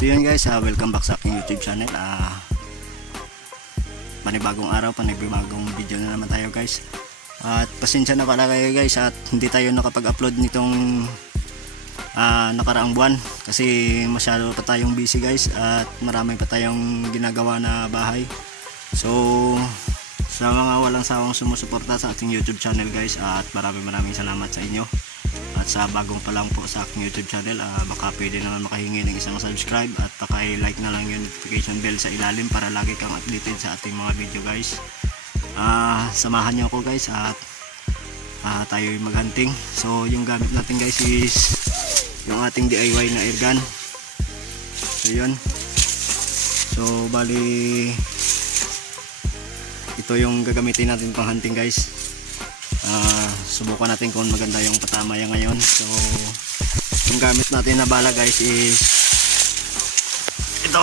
So yun guys, welcome back sa aking YouTube channel. Panibagong araw, panibagong video na naman tayo guys. At pasensya na pala kayo guys at hindi tayo nakapag-upload nitong nakaraang buwan kasi masyado pa tayong busy guys at marami pa tayong ginagawa na bahay. So sa mga walang sawang sumusuporta sa ating YouTube channel guys, at maraming salamat sa inyo. At sa bagong pa lang po sa aking YouTube channel, baka pwede naman makahingi ng isang subscribe at paki-like na lang yung notification bell sa ilalim para lagi kang updated sa ating mga video guys. Samahan niyo ako guys at tayo maghunting. So yung gamit natin guys is yung ating DIY na airgun. So yun. So bali ito yung gagamitin natin pang hunting guys. Subukan natin kung maganda yung patamaya ngayon. So yung gamit natin na bala guys is ito.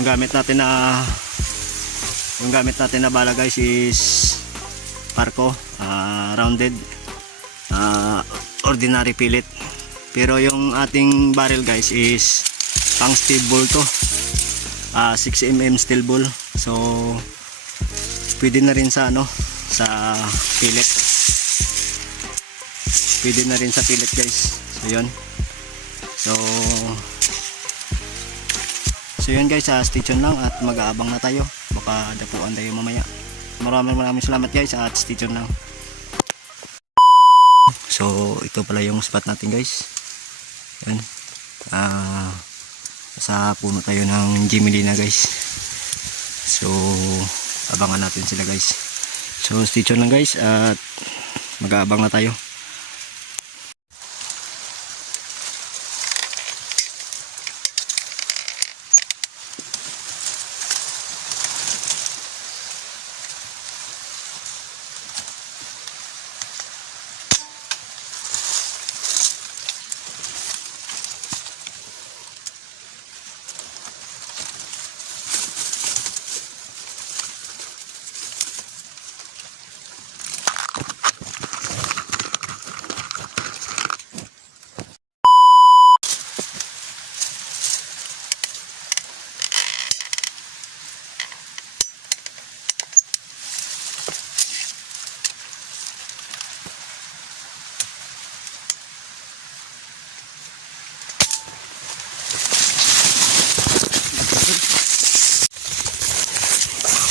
Yung gamit natin na bala guys is Parco, rounded, ordinary pellet. Pero yung ating barrel guys is pang steel ball to, 6mm steel ball. So pwede na rin sa sa pellet. Pwede na rin sa pellet guys. So yun. So yun guys, stay tuned lang at mag-aabang na tayo. Baka dapuan tayo mamaya. Maraming salamat guys at stay tuned lang. So ito pala yung spot natin guys. Yan. Sa puno tayo ng Gemelina guys. So abangan natin sila guys. So stay tuned lang guys at mag-aabang na tayo.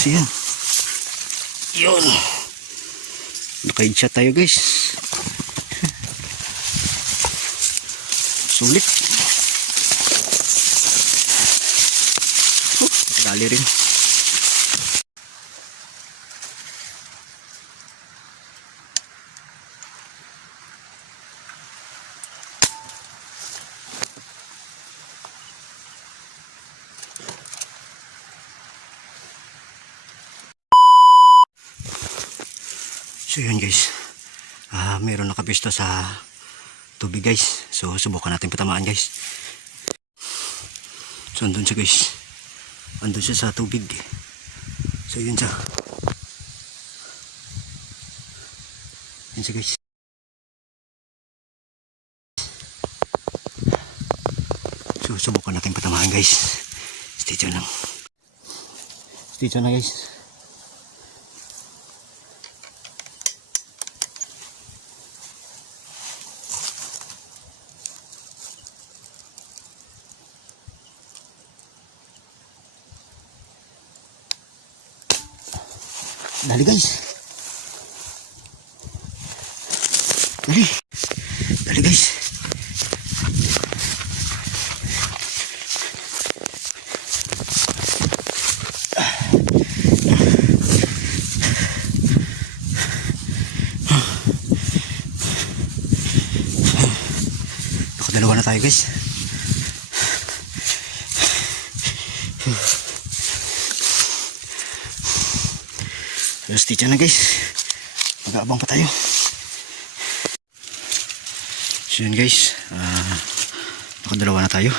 So yan. Yun. Naka-headshot tayo guys. Sulit. Dali rin. So yun guys, meron nakapisto sa tubig guys. So subukan natin patamaan guys. So andun siya guys, andun siya sa tubig. So yun siya. Yun siya guys. So subukan natin patamaan guys. Stay tuned lang. Stay tuned na guys. Dali guys. Dali guys. Nakadalawa na tayo guys. So stitch na guys, mag-aabang pa tayo. So yun guys, nakadalawa na tayo.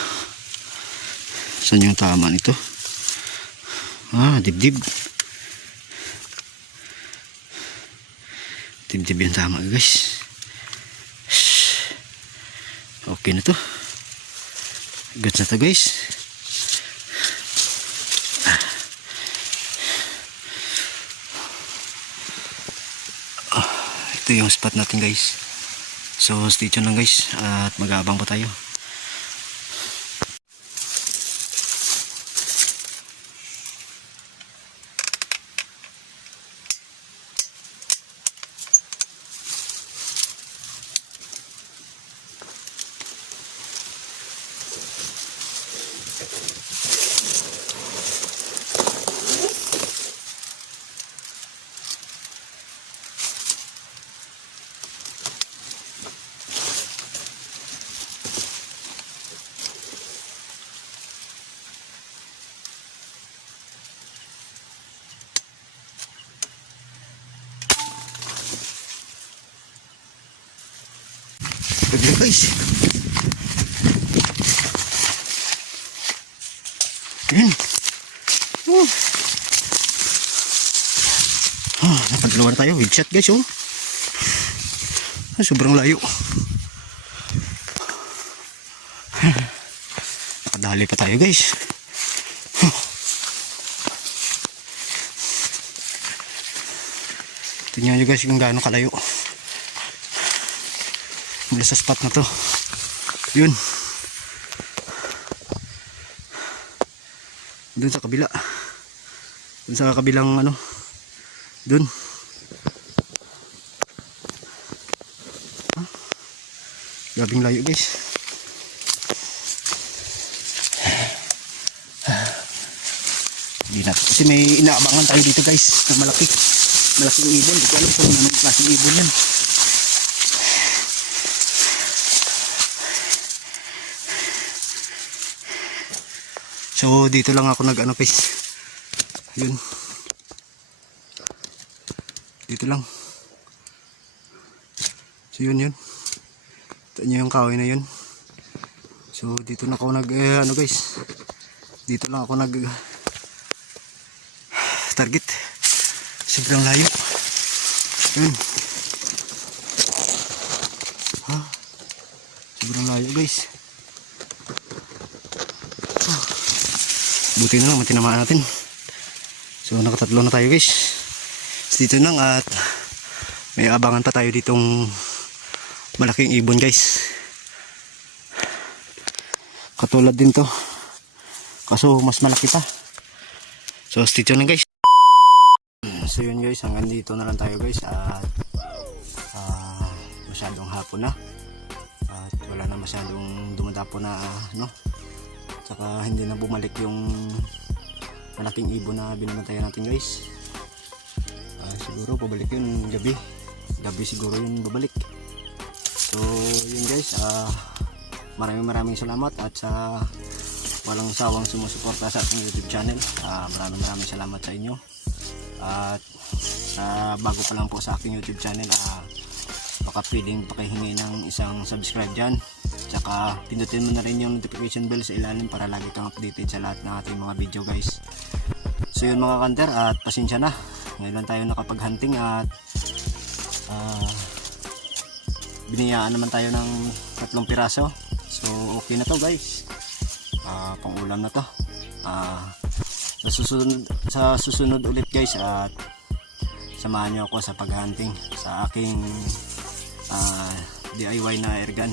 Saan yung tama nito? Dibdib. Dibdib yung tama guys. Okay na to. Goods na to guys. Ito yung spot natin guys. So stay tuned lang guys at mag-aabang pa tayo. Pagyan guys. Ayan. Napaglawa na tayo with shot guys oh. Sobrang layo. Nakadali pa tayo guys. Tingnan nyo guys kung gaano kalayo mula sa spot na to. Yun dun sa kabila, dun sa kabilang ano, dun grabing layo guys. Hindi na kasi may inaabangan tayo dito guys na malaking ibon. Hindi ko alam kung anong klaseng ibon yan. So dito lang ako nag ano guys. Yun. Dito lang. So yun. Ito nyo yung kahoy na yun. So dito na ako nag ano guys. Dito lang ako nag target. Sobrang layo. Yun. Sobrang layo guys. Buti na lang matinamaan natin. So nakatatlo na tayo guys. So, dito lang at may abangan pa tayo ditong malaking ibon guys. Katulad din to. Kaso mas malaki pa. So stay tuned lang guys. So yun guys, hanggang dito na lang tayo guys. At masyadong hapon na. At wala na masyadong dumadapo na no. Saka hindi na bumalik yung malaking ibon na binabantayan natin guys. Siguro pabalik yun gabi siguro yun babalik. So yun guys, maraming salamat at sa walang sawang sumusuporta sa ating YouTube channel. Maraming salamat sa inyo. At bago pa lang po sa aking YouTube channel, baka pwedeng pakihingi ng isang subscribe dyan. Tsaka pindutin mo na rin yung notification bell sa ilalim para lagi kang updated sa lahat ng ating mga video guys. So yun mga kanter, at pasensya na. Ngayon lang tayo nakapag-hunting at biniyaan naman tayo ng 3 piraso. So okay na to guys. Pang ulam na to. Sa susunod ulit guys, at samahan nyo ako sa pag-hunting sa aking DIY na airgun.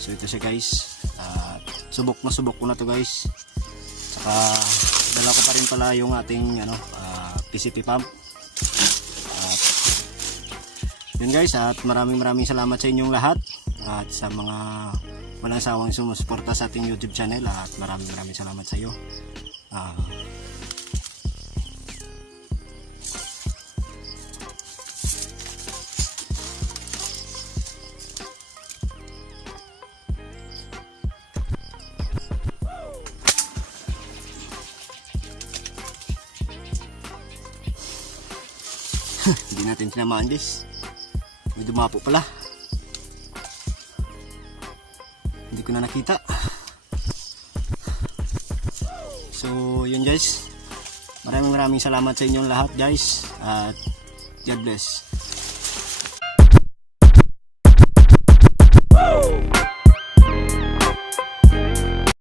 So ito siya guys. Subok ko na to guys. Saka dala ko pa rin pala yung ating PCP pump. Yun guys, at maraming salamat sa inyong lahat at sa mga walang sawang sumusuporta sa ating YouTube channel, at maraming salamat sa iyo. Hindi natin tinamaan guys. May dumapo pala. Hindi ko na nakita. So yun guys. Maraming salamat sa inyong lahat guys. At God bless.